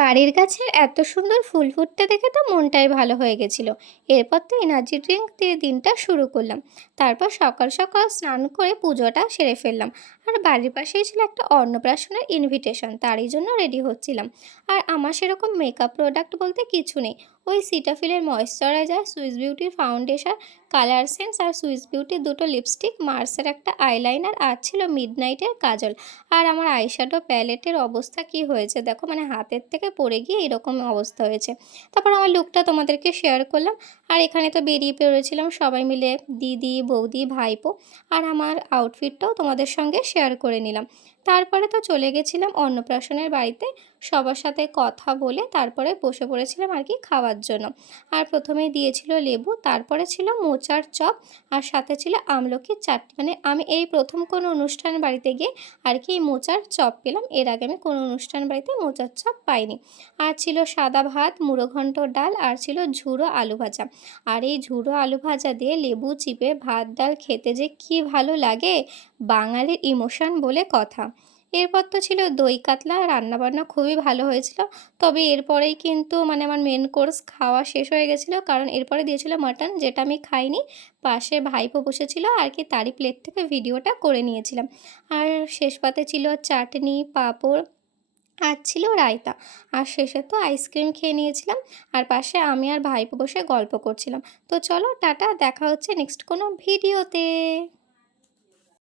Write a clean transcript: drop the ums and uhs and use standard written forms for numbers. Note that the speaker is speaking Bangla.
বাড়ির গাছের এত সুন্দর ফুল ফুটতে দেখে তো মনটাই ভালো হয়ে গেছিল। এরপর তো এনার্জি ড্রিঙ্ক দিয়ে দিনটা শুরু করলাম। তারপর সকাল সকাল স্নান করে পুজোটা সেরে ফেললাম। আর বাড়ির পাশেই ছিল একটা অন্নপ্রাশনের ইনভিটেশন, তারই জন্য রেডি হচ্ছিলাম। আর আমার সেরকম মেকআপ প্রোডাক্ট বলতে কিছু নেই। ওই সিটাফিলের ময়েশ্চারাইজার, সুইস বিউটির ফাউন্ডেশন, কালার সেন্স আর সুইস বিউটির দুটো লিপস্টিক, মার্সের একটা আইলাইনার, আর ছিল মিডনাইটের কাজল। আর আমার আইশ্যাডো প্যালেটের অবস্থা কি হয়েছে দেখো, মানে হাতের থেকে পড়ে গিয়ে এরকম অবস্থা হয়েছে। তারপর আমার লুকটা তোমাদেরকে শেয়ার করলাম। আর এখানে তো বেরিয়ে পড়েছিলাম সবাই মিলে, দিদি, বৌদি, ভাইপো। আর আমার আউটফিটটাও তোমাদের সঙ্গে শেয়ার করে নিলাম। তারপরে তো চলে গেছিলাম অন্নপ্রাশনের বাড়িতে। সবার সাথে কথা বলে তারপরে বসে পড়েছিলাম আর কি খাওয়ার জন্য। আর প্রথমেই দিয়েছিল লেবু, তারপরে ছিল মোচার চপ, আর সাথে ছিল আমলকির চাটনি। মানে আমি এই প্রথম কোনো অনুষ্ঠান বাড়িতে গিয়ে আর কি মোচার চপ পেলাম। এর আগে আমি কোনো অনুষ্ঠান বাড়িতে মোচার চপ পাইনি। আর ছিল সাদা ভাত, মুড়ো ঘন্ট, ডাল, আর ছিল ঝুরো আলু ভাজা। আর এই ঝুরো আলু ভাজা দিয়ে লেবু চিপে ভাত ডাল খেতে যে কি ভালো লাগে, বাঙালির ইমোশন বলে কথা। এরপর তো ছিল দই কাতলা, রান্নাবান্না খুবই ভালো হয়েছিল। তবে এরপরেই কিন্তু মানে আমার মেন কোর্স খাওয়া শেষ হয়ে গেছিলো, কারণ এরপরে দিয়েছিল মাটন, যেটা আমি খাইনি। পাশে ভাইপো বসেছিল আর কি, তারই প্লেট থেকে ভিডিওটা করে নিয়েছিলাম। আর শেষ পাতে ছিল চাটনি, পাঁপড়, আর ছিল রায়তা। আর শেষে তো আইসক্রিম খেয়ে নিয়েছিলাম। আর পাশে আমি আর ভাইপো বসে গল্প করছিলাম। তো চলো টাটা, দেখা হচ্ছে নেক্সট কোনো ভিডিওতে।